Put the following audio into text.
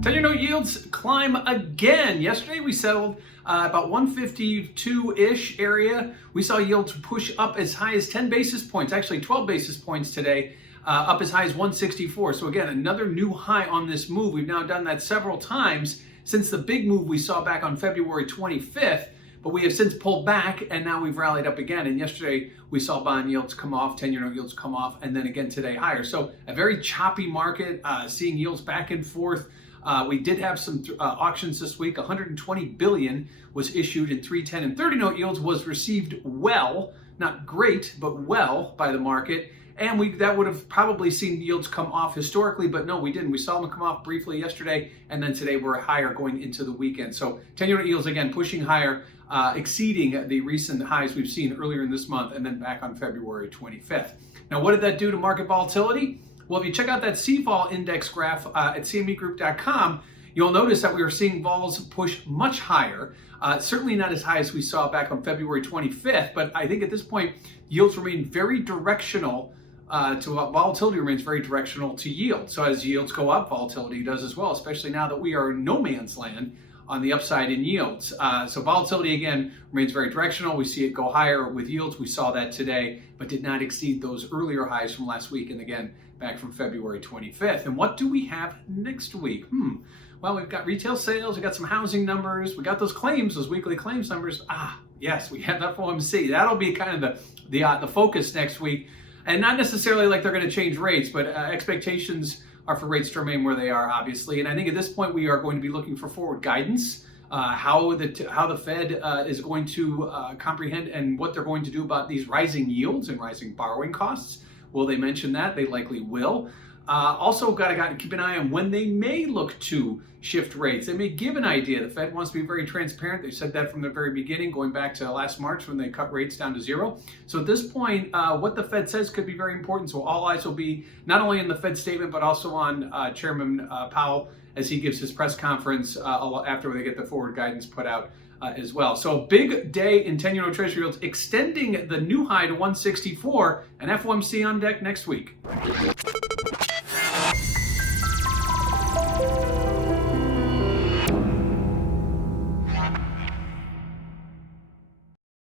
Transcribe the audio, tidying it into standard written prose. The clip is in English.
10-year note yields climb again. Yesterday we settled about 152-ish area. We saw yields push up as high as 10 basis points, actually 12 basis points today, up as high as 164. So again, another new high on this move. We've now done that several times since the big move we saw back on February 25th, but we have since pulled back and now we've rallied up again. And yesterday we saw bond yields come off, 10-year note yields come off, and then again today higher. So a very choppy market, seeing yields back and forth. We did have some auctions this week. 120 billion was issued in 3, 10, and 30 note yields, was received well, not great, but well by the market. And that would have probably seen yields come off historically, but no, we didn't. We saw them come off briefly yesterday, and then today we're higher going into the weekend. So 10-year note yields again pushing higher, exceeding the recent highs we've seen earlier in this month, and then back on February 25th. Now, what did that do to market volatility? Well, if you check out that CVOL index graph at cmegroup.com, you'll notice that we are seeing vols push much higher. Certainly not as high as we saw back on February 25th, but I think at this point, yields remain very directional volatility remains very directional to yield. So as yields go up, volatility does as well, especially now that we are in no man's land on the upside in yields. So volatility, again, remains very directional. We see it go higher with yields. We saw that today, but did not exceed those earlier highs from last week. And again, back from February 25th. And what do we have next week? Well, we've got retail sales. We got some housing numbers. We got those claims, those weekly claims numbers. Yes, we have FOMC. That'll be kind of the focus next week. And not necessarily like they're going to change rates, but expectations are for rates to remain where they are, obviously. And I think at this point, we are going to be looking for forward guidance, how the Fed is going to comprehend and what they're going to do about these rising yields and rising borrowing costs. Will they mention that? They likely will. Also, got to keep an eye on when they may look to shift rates. They may give an idea. The Fed wants to be very transparent. They said that from the very beginning, going back to last March when they cut rates down to 0. So at this point, what the Fed says could be very important. So all eyes will be not only in the Fed statement, but also on Chairman Powell as he gives his press conference after they get the forward guidance put out as well. So a big day in 10-year note Treasury yields, extending the new high to 164, and FOMC on deck next week.